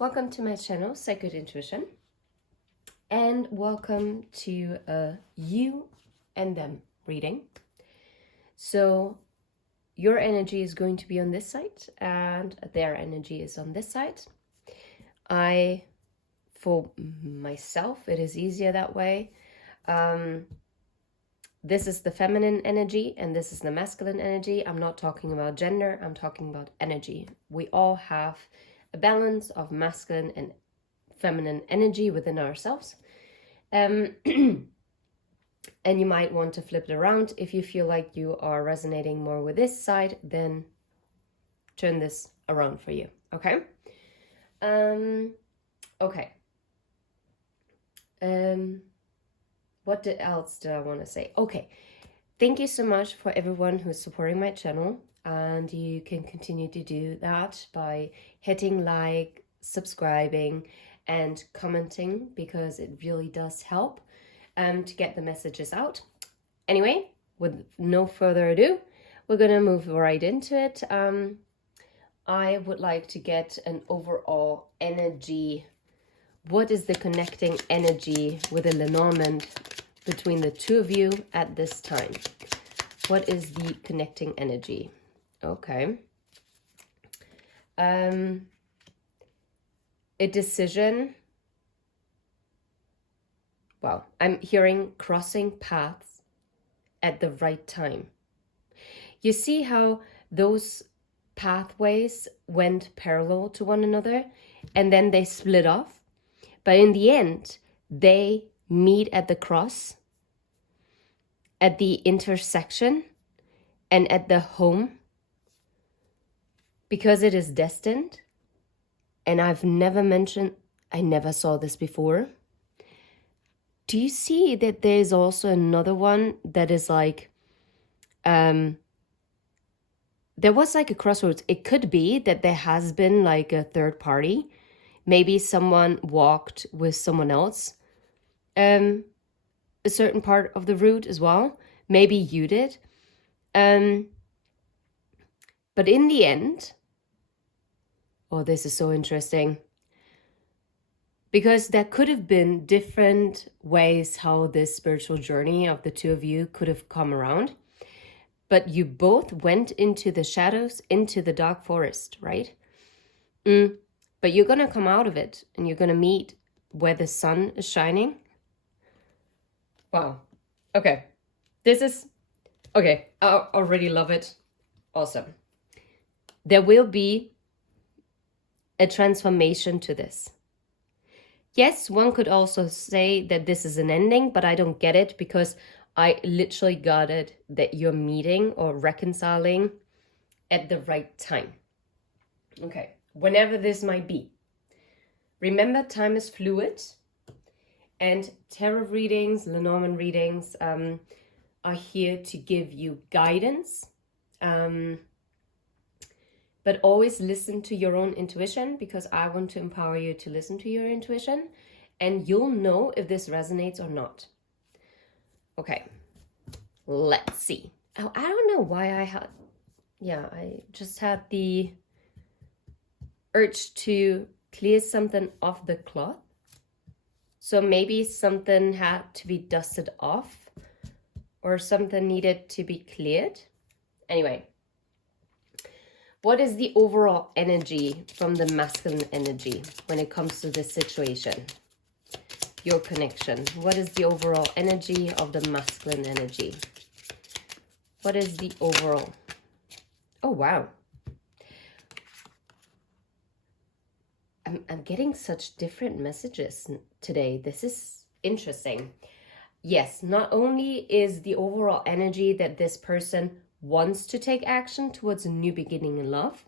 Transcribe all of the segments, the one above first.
Welcome to my channel, Sacred Intuition, and welcome to a you and them reading. So your energy is going to be on this side and their energy is on this side. For myself, it is easier that way. This is the feminine energy and this is the masculine energy. I'm not talking about gender, I'm talking about energy. We all have a balance of masculine and feminine energy within ourselves. And you might want to flip it around. If you feel like you are resonating more with this side, then turn this around for you, okay? Okay. What else did I want to say? Okay, thank you so much for everyone who's supporting my channel, and you can continue to do that by hitting like, subscribing, and commenting, because it really does help to get the messages out. Anyway, with no further ado, we're gonna move right into it. I would like to get an overall energy. What is the connecting energy with the Lenormand between the two of you at this time? What is the connecting energy? Okay. A decision. Well, I'm hearing crossing paths at the right time. You see how those pathways went parallel to one another and then they split off? But in the end, they meet at the cross, at the intersection, and at the home, because it is destined. And I've never mentioned, I never saw this before. Do you see that there's also another one that is like, there was like a crossroads. It could be that there has been like a third party. Maybe someone walked with someone else a certain part of the route as well. Maybe you did. But in the end, oh, this is so interesting. Because there could have been different ways how this spiritual journey of the two of you could have come around. But you both went into the shadows, into the dark forest, right? But you're going to come out of it and you're going to meet where the sun is shining. Wow. Okay. This is... Okay. I already love it. Awesome. There will be a transformation to this. Yes, one could also say that this is an ending, but I don't get it because I literally got it that you're meeting or reconciling at the right time. Okay, whenever this might be. Remember, time is fluid, and tarot readings, Lenormand readings are here to give you guidance. But always listen to your own intuition, because I want to empower you to listen to your intuition, and you'll know if this resonates or not. Okay, let's see. Oh, I don't know why I just had the urge to clear something off the cloth. So maybe something had to be dusted off or something needed to be cleared. Anyway, what is the overall energy from the masculine energy when it comes to this situation? Your connection. What is the overall energy of the masculine energy? What is the overall? Oh, wow. I'm getting such different messages today. This is interesting. Yes, not only is the overall energy that this person wants to take action towards a new beginning in love,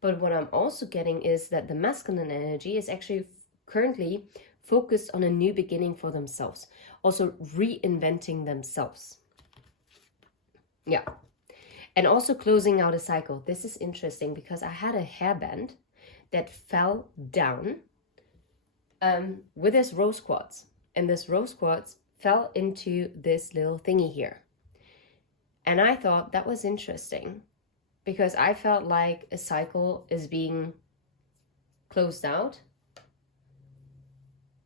but what I'm also getting is that the masculine energy is actually currently focused on a new beginning for themselves, also reinventing themselves. Yeah, and also closing out a cycle. This is interesting because I had a hairband that fell down with this rose quartz, and this rose quartz fell into this little thingy here. And I thought that was interesting because I felt like a cycle is being closed out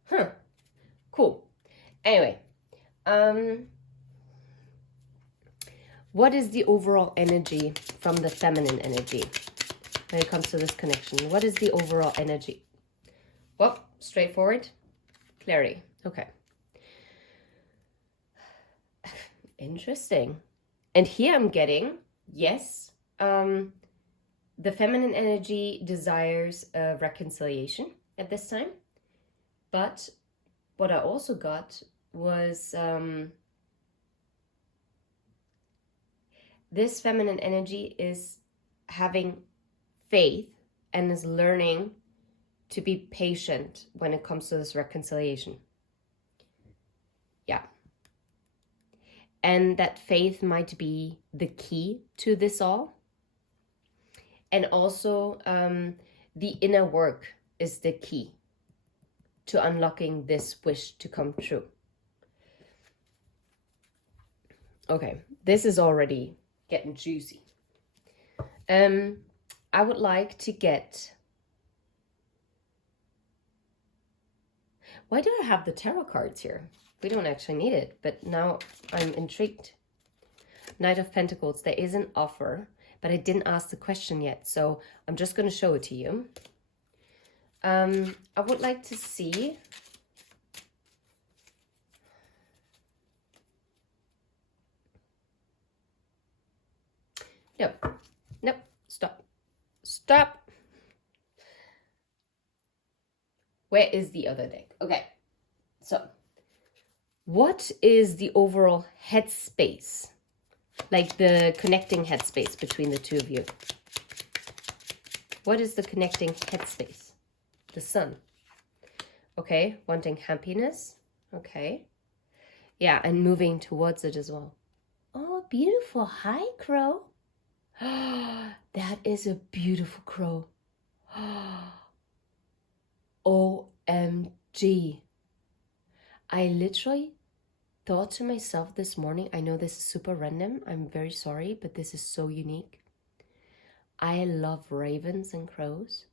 Huh. Cool. Anyway, what is the overall energy from the feminine energy when it comes to this connection? What is the overall energy? Well, straightforward. Clarity. Okay. Interesting. And here I'm getting, yes, the feminine energy desires a reconciliation at this time. But what I also got was this feminine energy is having faith and is learning to be patient when it comes to this reconciliation. Yeah. And that faith might be the key to this all. And also the inner work is the key to unlocking this wish to come true. Okay, this is already getting juicy. I would like to get... Why do I have the tarot cards here? We don't actually need it, but now I'm intrigued. Knight of Pentacles, there is an offer, but I didn't ask the question yet, so I'm just going to show it to you. I would like to see... Nope, stop. Where is the other deck? Okay, so what is the overall headspace? Like the connecting headspace between the two of you. What is the connecting headspace? The Sun. Okay, wanting happiness. Okay. Yeah, and moving towards it as well. Oh, beautiful. Hi, crow. That is a beautiful crow. OMG. I literally thought to myself this morning, I know this is super random, I'm very sorry, but this is so unique. I love ravens and crows.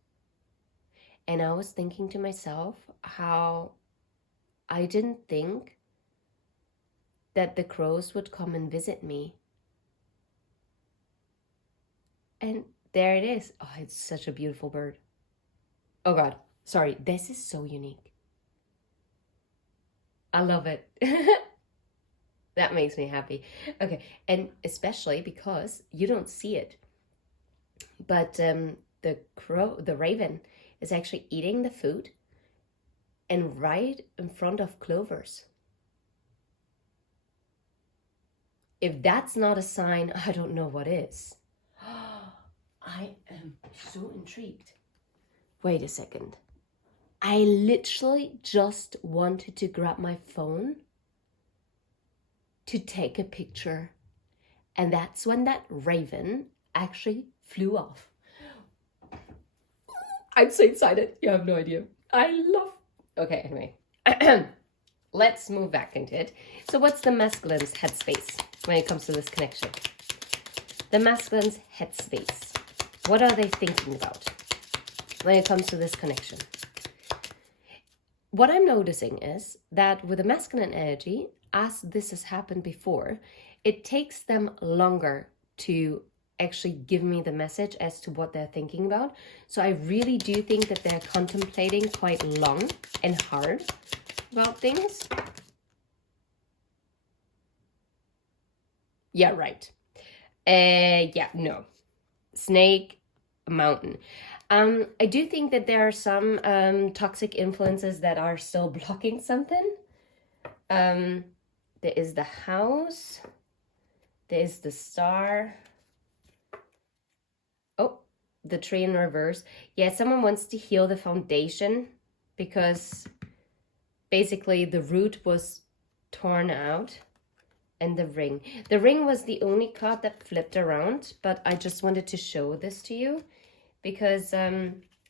And I was thinking to myself how I didn't think that the crows would come and visit me. And there it is. Oh, it's such a beautiful bird. Oh God, sorry, this is so unique. I love it. That makes me happy. Okay, and especially because you don't see it. But the raven is actually eating the food and right in front of clovers. If that's not a sign, I don't know what is. I am so intrigued. Wait a second. I literally just wanted to grab my phone to take a picture. And that's when that raven actually flew off. I'm so excited. You have no idea. I love... Okay, anyway. Let's move back into it. So what's the masculine's headspace when it comes to this connection? The masculine's headspace. What are they thinking about when it comes to this connection? What I'm noticing is that with the masculine energy, as this has happened before, it takes them longer to actually give me the message as to what they're thinking about. So I really do think that they're contemplating quite long and hard about things. Yeah, right. Yeah, no. Snake, mountain. I do think that there are some toxic influences that are still blocking something. There is the house. There is the star. Oh, the tree in reverse. Yeah, someone wants to heal the foundation because basically the root was torn out. And the ring. The ring was the only card that flipped around, but I just wanted to show this to you because,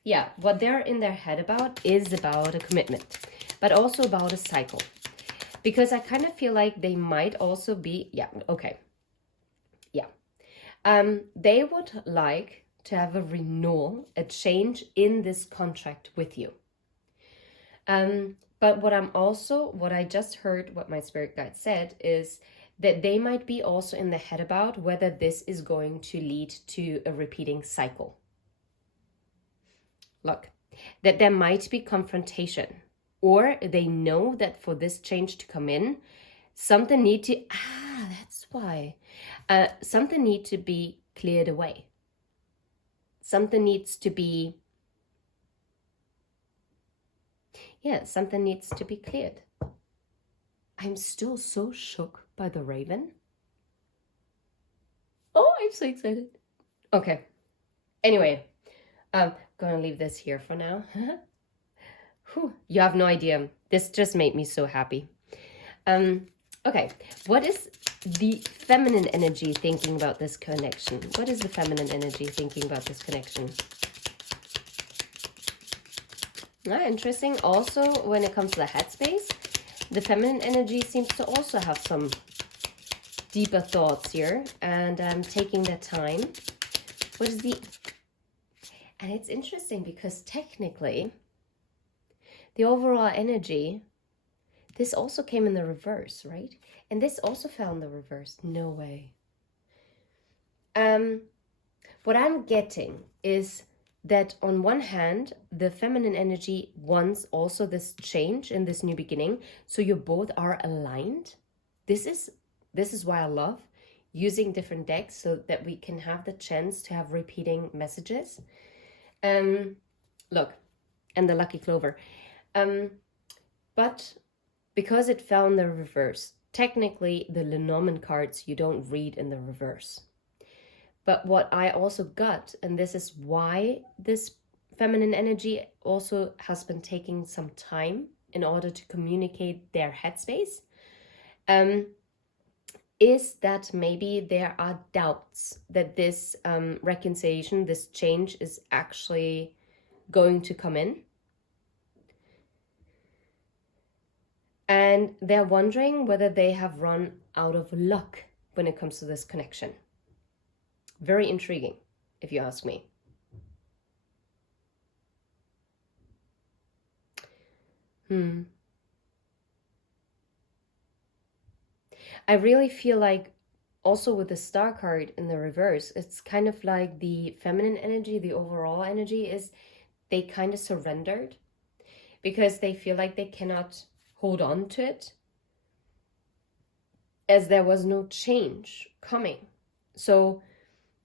yeah, what they're in their head about is about a commitment, but also about a cycle. Because I kind of feel like they might also be, yeah, okay. Yeah. They would like to have a renewal, a change in this contract with you. But what I just heard, what my spirit guide said, is that they might be also in the head about whether this is going to lead to a repeating cycle. Look, that there might be confrontation, or they know that for this change to come in, something need to, that's why, something need to be cleared away. Something needs to be, something needs to be cleared. I'm still so shook by the raven. Oh, I'm so excited. Okay. Anyway, I'm gonna leave this here for now. Whew, you have no idea. This just made me so happy. Okay, what is the feminine energy thinking about this connection? What is the feminine energy thinking about this connection? Interesting. Also, when it comes to the headspace, the feminine energy seems to also have some deeper thoughts here, and taking their time. What is the... And it's interesting because technically, the overall energy, this also came in the reverse, right? And this also fell in the reverse. No way. What I'm getting is that on one hand, the feminine energy wants also this change and this new beginning. So you both are aligned. This is why I love using different decks, so that we can have the chance to have repeating messages. Look, and the lucky clover. But because it fell in the reverse, technically the Lenormand cards you don't read in the reverse. But what I also got, and this is why this feminine energy also has been taking some time in order to communicate their headspace, is that maybe there are doubts that this reconciliation, this change is actually going to come in. And they're wondering whether they have run out of luck when it comes to this connection. Very intriguing, if you ask me. I really feel like also with the star card in the reverse, it's kind of like the feminine energy, the overall energy is they kind of surrendered because they feel like they cannot hold on to it as there was no change coming. So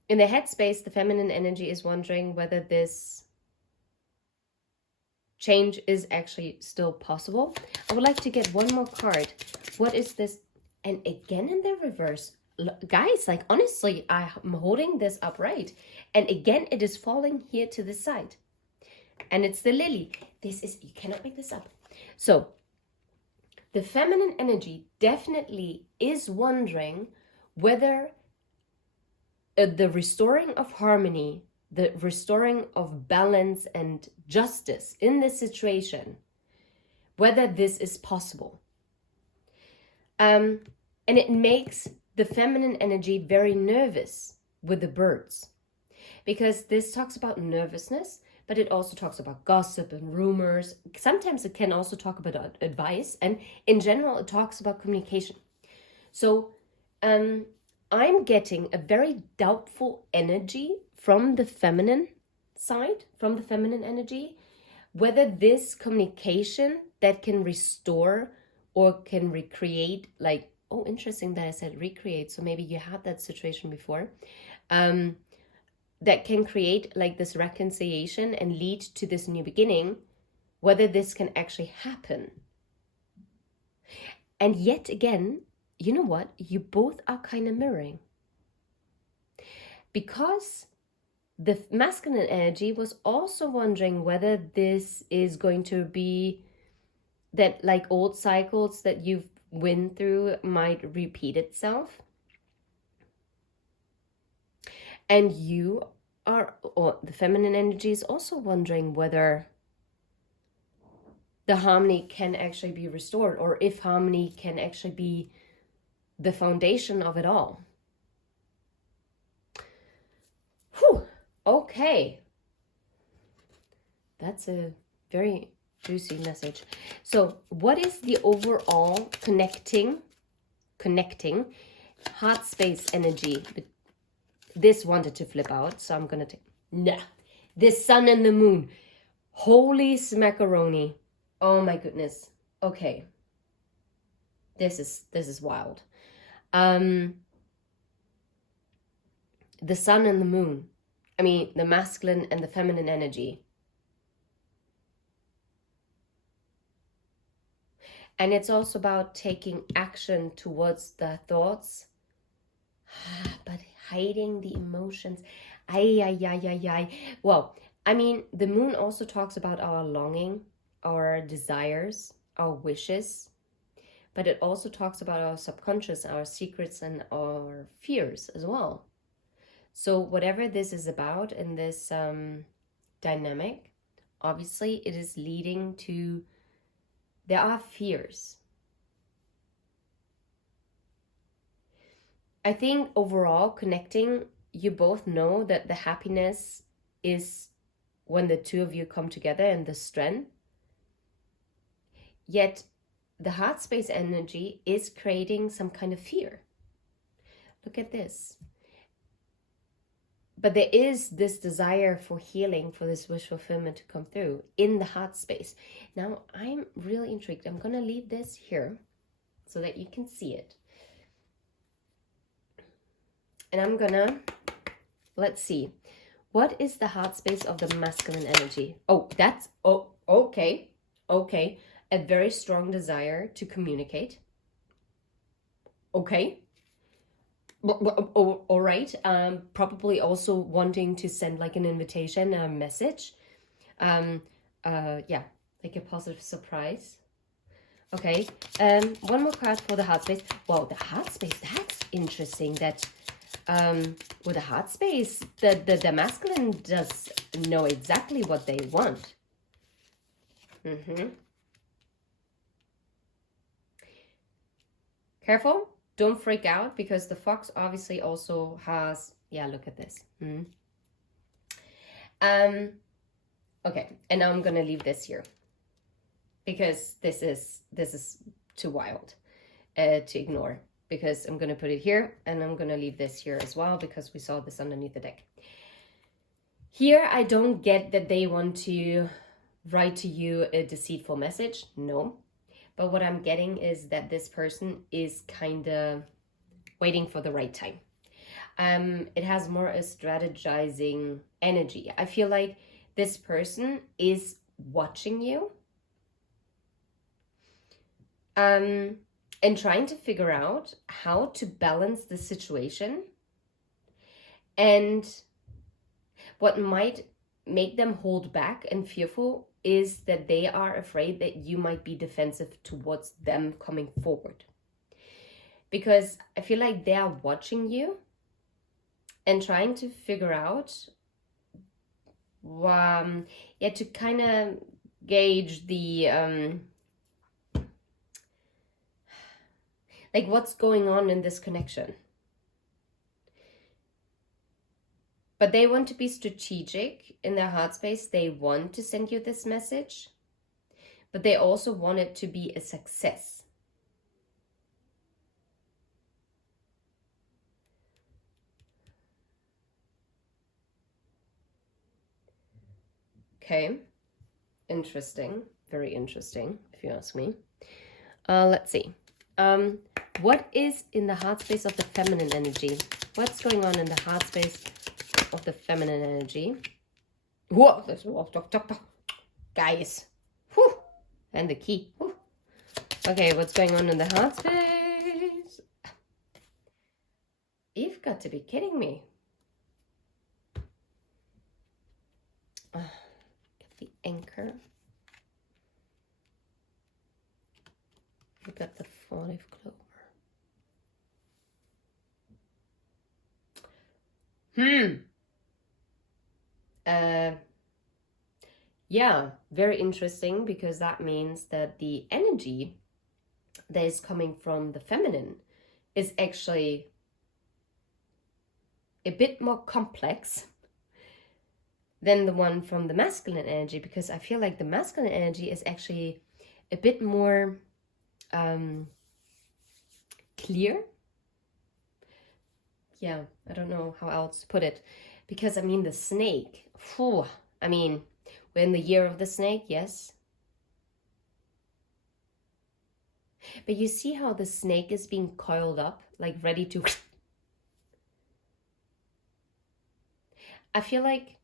in the headspace, the feminine energy is wondering whether this change is actually still possible. I would like to get one more card. What is this? And again in the reverse. Guys, like honestly, I'm holding this upright. And again, it is falling here to the side. And it's the lily. This is, you cannot make this up. So the feminine energy definitely is wondering whether the restoring of harmony, the restoring of balance and justice in this situation, whether this is possible. And it makes the feminine energy very nervous with the birds, because this talks about nervousness, but it also talks about gossip and rumors. Sometimes it can also talk about advice, and in general, it talks about communication. So, I'm getting a very doubtful energy from the feminine side, from the feminine energy, whether this communication that can restore or can recreate, like, oh, interesting that I said recreate. So maybe you had that situation before, that can create like this reconciliation and lead to this new beginning, whether this can actually happen. And yet again, you know what? You both are kind of mirroring. Because the masculine energy was also wondering whether this is going to be that like old cycles that you've been through might repeat itself. And you are, or the feminine energy is also wondering whether the harmony can actually be restored, or if harmony can actually be the foundation of it all. Whew. Okay. That's a very Juicy message. So what is the overall connecting heart space energy? This wanted to flip out, so I'm gonna take, nah, this sun and the moon. Holy smackaroni. Oh my goodness. Okay. This is wild. The sun and the moon. I mean, the masculine and the feminine energy. And it's also about taking action towards the thoughts, but hiding the emotions. Well, I mean, the moon also talks about our longing, our desires, our wishes, but it also talks about our subconscious, our secrets, and our fears as well. So whatever this is about in this dynamic, obviously it is leading to, there are fears. I think overall connecting, you both know that the happiness is when the two of you come together and the strength. Yet the heart space energy is creating some kind of fear. Look at this. But there is this desire for healing, for this wish fulfillment to come through in the heart space. Now, I'm really intrigued. I'm going to leave this here so that you can see it. And I'm going to, let's see. What is the heart space of the masculine energy? Oh, that's, oh, okay. Okay. A very strong desire to communicate. Okay. All right. Probably also wanting to send like an invitation, a message. Yeah, like a positive surprise. Okay. One more card for the heart space. Wow, the heart space, that's interesting. That with the heart space, the masculine does know exactly what they want. Careful. Don't freak out, because the fox obviously also has, yeah, look at this. Okay, and now I'm gonna leave this here because this is too wild to ignore, because I'm gonna put it here and I'm gonna leave this here as well because we saw this underneath the deck. Here, I don't get that they want to write to you a deceitful message. No. But what I'm getting is that this person is kind of waiting for the right time. It has more a strategizing energy. I feel like this person is watching you and trying to figure out how to balance the situation. And what might make them hold back and fearful is that they are afraid that you might be defensive towards them coming forward. Because I feel like they are watching you and trying to figure out, to kind of gauge the, like what's going on in this connection. But they want to be strategic in their heart space. They want to send you this message, but they also want it to be a success. Okay, interesting, very interesting, if you ask me. Let's see. What is in the heart space of the feminine energy? What's going on in the heart space of the feminine energy? Whoa, there's guys. Whew. And the key. Whew. Okay, what's going on in the heart space? You've got to be kidding me. Get the anchor. We got the 4-leaf clover. Yeah, very interesting, because that means that the energy that is coming from the feminine is actually a bit more complex than the one from the masculine energy, because I feel like the masculine energy is actually a bit more clear. Yeah, I don't know how else to put it. Because, I mean, the snake, whew, I mean, we're in the year of the snake, yes. But you see how the snake is being coiled up, like ready to... I feel like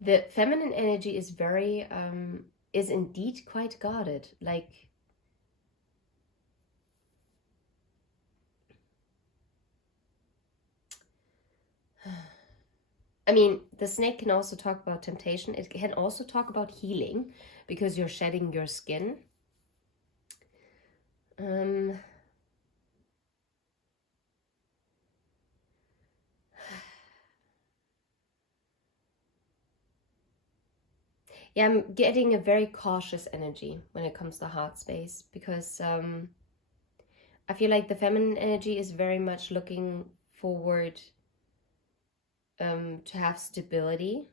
the feminine energy is very, is indeed quite guarded. Like, I mean, the snake can also talk about temptation. It can also talk about healing because you're shedding your skin. Yeah, I'm getting a very cautious energy when it comes to heart space because I feel like the feminine energy is very much looking forward to have stability.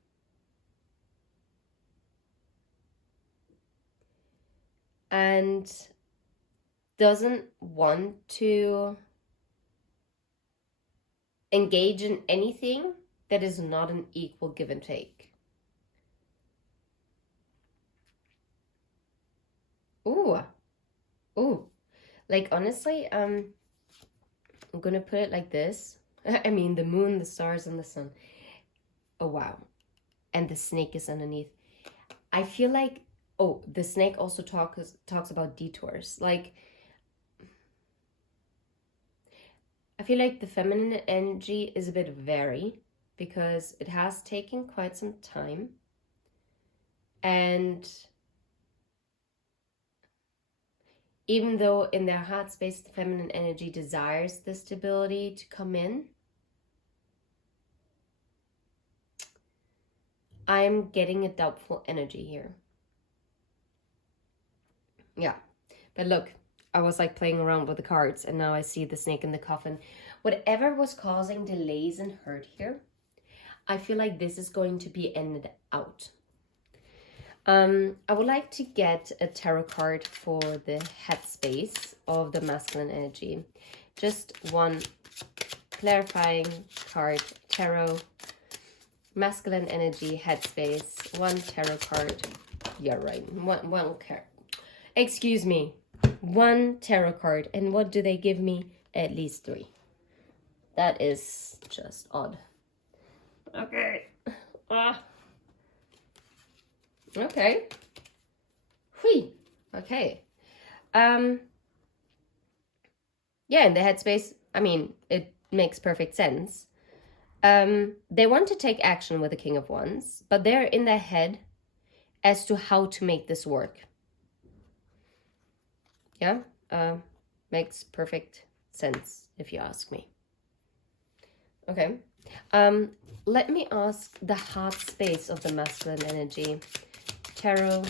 And doesn't want to engage in anything that is not an equal give and take. Ooh, ooh. Like honestly, I'm gonna put it like this. I mean, the moon, the stars, and the sun. Oh wow, and the snake is underneath. I feel like, oh, the snake also talks about detours. Like, I feel like the feminine energy is a bit vary because it has taken quite some time, and even though in their heart space the feminine energy desires the stability to come in, I'm getting a doubtful energy here. Yeah, but look, I was like playing around with the cards and now I see the snake in the coffin. Whatever was causing delays and hurt here, I feel like this is going to be ended out. I would like to get a tarot card for the headspace of the masculine energy. Just one clarifying card, tarot, masculine energy, headspace, one tarot card. Yeah, right. One card. Excuse me. One tarot card. And what do they give me? At least 3. That is just odd. Okay. Okay. Hui. Okay. Yeah, in the headspace, I mean, it makes perfect sense. They want to take action with the King of Wands, but they're in their head as to how to make this work. Yeah, makes perfect sense if you ask me. Okay, let me ask the heart space of the masculine energy. Tarot,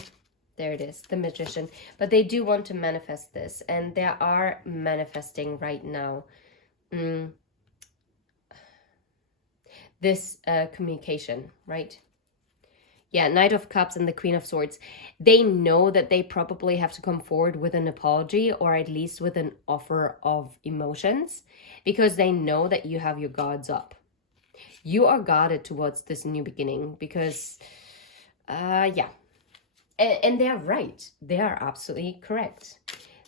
there it is, the Magician. But they do want to manifest this, and they are manifesting right now. This communication, right? Yeah, Knight of Cups and the Queen of Swords. They know that they probably have to come forward with an apology or at least with an offer of emotions because they know that you have your guards up. You are guarded towards this new beginning because, yeah. And they're right. They are absolutely correct.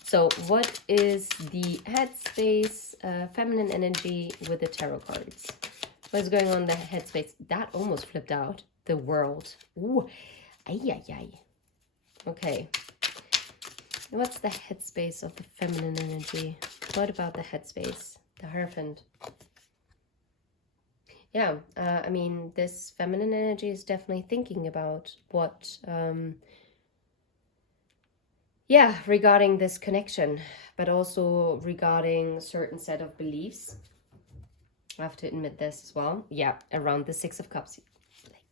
So what is the headspace, feminine energy with the tarot cards? What's going on in the headspace? That almost flipped out. The World. Ooh. Ay, ay, ay. Okay. What's the headspace of the feminine energy? What about the headspace? The Hierophant. Yeah, I mean, this feminine energy is definitely thinking about what, yeah, regarding this connection, but also regarding a certain set of beliefs. I have to admit this as well. Yeah, around the Six of Cups. Like,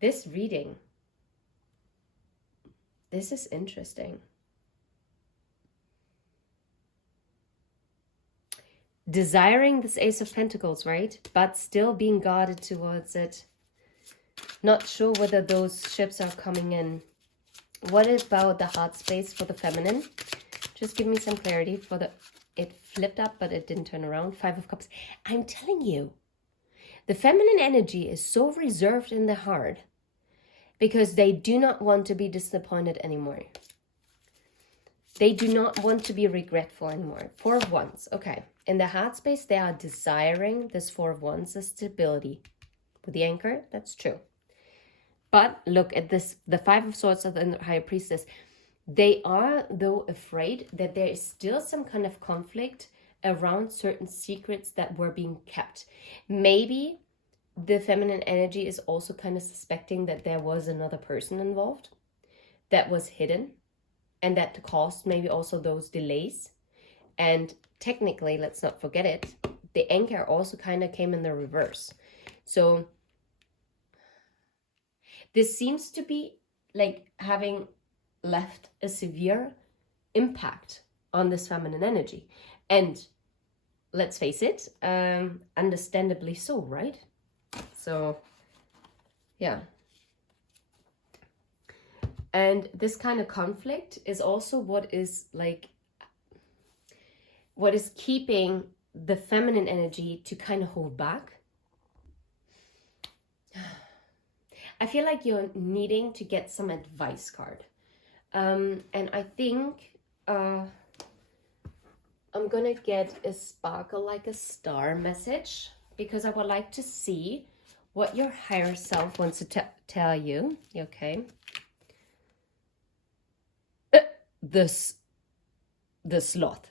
this reading. This is interesting. desiring this Ace of Pentacles, right? But still being guarded towards it. Not sure whether those ships are coming in. What about the heart space for the feminine? Just give me some clarity for the... It flipped up, but it didn't turn around. 5 of Cups. I'm telling you, the feminine energy is so reserved in the heart because they do not want to be disappointed anymore. They do not want to be regretful anymore. 4 of Wands. Okay. In the heart space, they are desiring this 4 of Wands, the stability. With the Anchor, that's true. But look at this, the 5 of Swords of the High Priestess. They are, though, afraid that there is still some kind of conflict around certain secrets that were being kept. Maybe the feminine energy is also kind of suspecting that there was another person involved that was hidden and that caused maybe also those delays. And technically, let's not forget it, the Anchor also kind of came in the reverse. So this seems to be like having left a severe impact on this feminine energy. And let's face it, understandably so, right? So, yeah. And this kind of conflict is also what is keeping the feminine energy to kind of hold back. I feel like you're needing to get some advice card. And I think I'm gonna get a sparkle like a star message because I would like to see what your higher self wants to tell you. Okay. The sloth.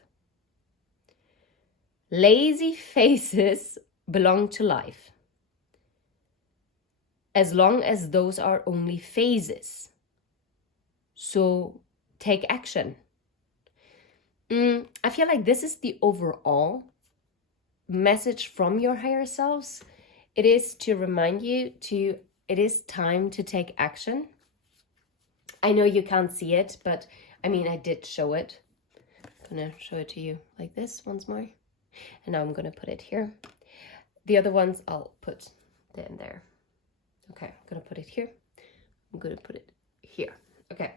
Lazy faces belong to life, as long as those are only phases. So take action. I feel like this is the overall message from your higher selves. It is to remind you it is time to take action. I know you can't see it, but I mean, I did show it. I'm gonna show it to you like this once more. And now I'm gonna put it here. The other ones I'll put in there. Okay, I'm gonna put it here. I'm gonna put it here. Okay.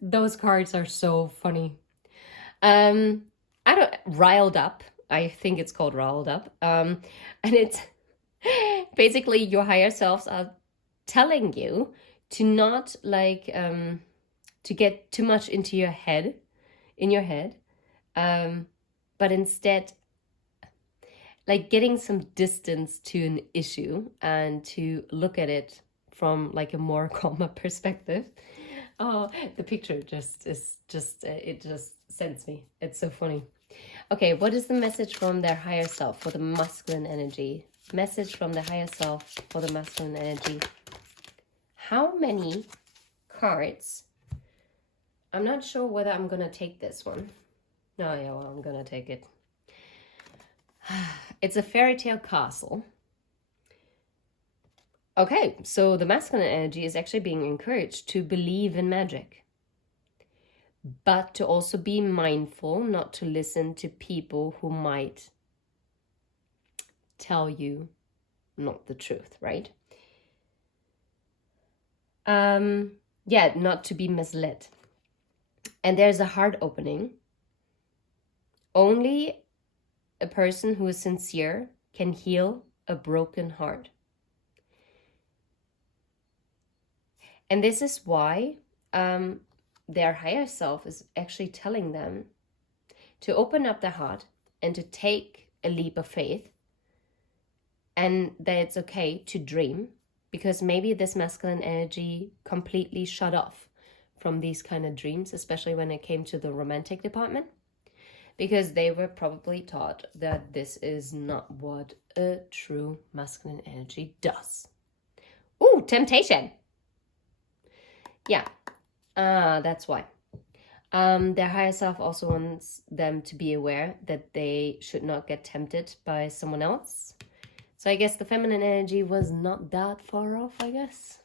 Those cards are so funny. Riled up. I think it's called riled up. And it's basically your higher selves are telling you to not to get too much into your head, but instead like getting some distance to an issue and to look at it from like a more calmer perspective. Oh, the picture it just sends me. It's so funny. Okay, what is the message from their higher self for the masculine energy? Message from the higher self for the masculine energy. How many cards? I'm not sure whether I'm gonna take this one. No, yeah, well, I'm gonna take it. It's a fairy tale castle. Okay, so the masculine energy is actually being encouraged to believe in magic, but to also be mindful not to listen to people who might tell you not the truth, right? Yeah, not to be misled. And there's a heart opening. Only a person who is sincere can heal a broken heart. And this is why their higher self is actually telling them to open up their heart and to take a leap of faith, and that it's okay to dream, because maybe this masculine energy completely shut off from these kind of dreams, especially when it came to the romantic department, because they were probably taught that this is not what a true masculine energy does. Ooh, temptation. Yeah, that's why. Their higher self also wants them to be aware that they should not get tempted by someone else. So I guess the feminine energy was not that far off, I guess.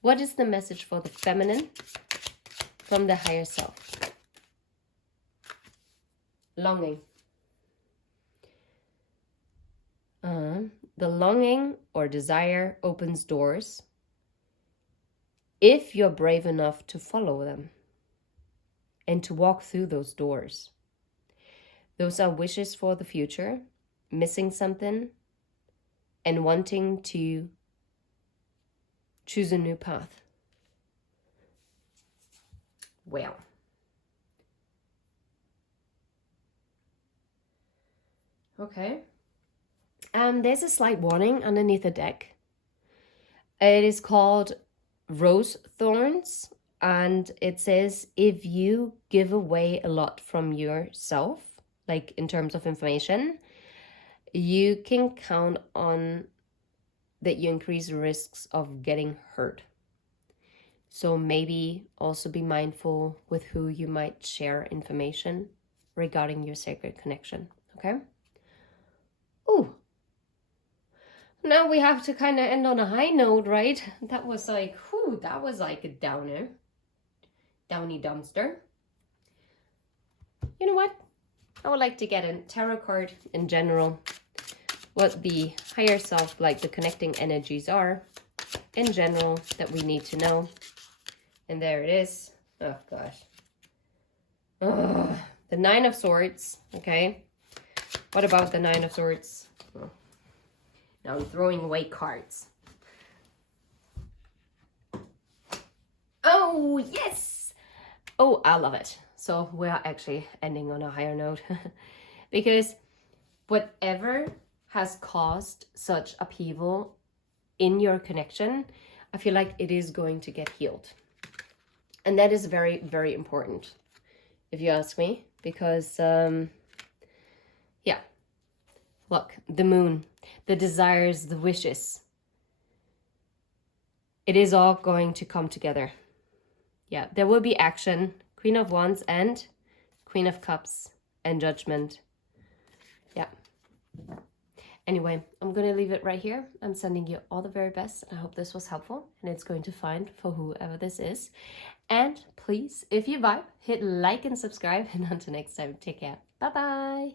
What is the message for the feminine? from the higher self. Longing. The longing or desire opens doors if you're brave enough to follow them and to walk through those doors. Those are wishes for the future, missing something, and wanting to choose a new path. Well. Okay. There's a slight warning underneath the deck. It is called Rose Thorns, and it says if you give away a lot from yourself, like in terms of information, you can count on that you increase risks of getting hurt. So maybe also be mindful with who you might share information regarding your sacred connection, okay? Ooh. Now we have to kind of end on a high note, right? That was like, whew, that was like a downer. Downy dumpster. You know what? I would like to get a tarot card in general. What the higher self, like the connecting energies are in general that we need to know. And there it is. Oh, gosh. Oh, the Nine of Swords, okay? What about the Nine of Swords? Oh. Now I'm throwing away cards. Oh, yes! Oh, I love it. So we're actually ending on a higher note. Because whatever has caused such upheaval in your connection, I feel like it is going to get healed. And that is very, very important, if you ask me. Because, yeah. Look, the moon, the desires, the wishes. It is all going to come together. Yeah, there will be action. Queen of Wands and Queen of Cups and Judgment. Yeah. Anyway, I'm going to leave it right here. I'm sending you all the very best. And I hope this was helpful. And it's going to find for whoever this is. And please, if you vibe, hit like and subscribe. And until next time, take care. Bye-bye.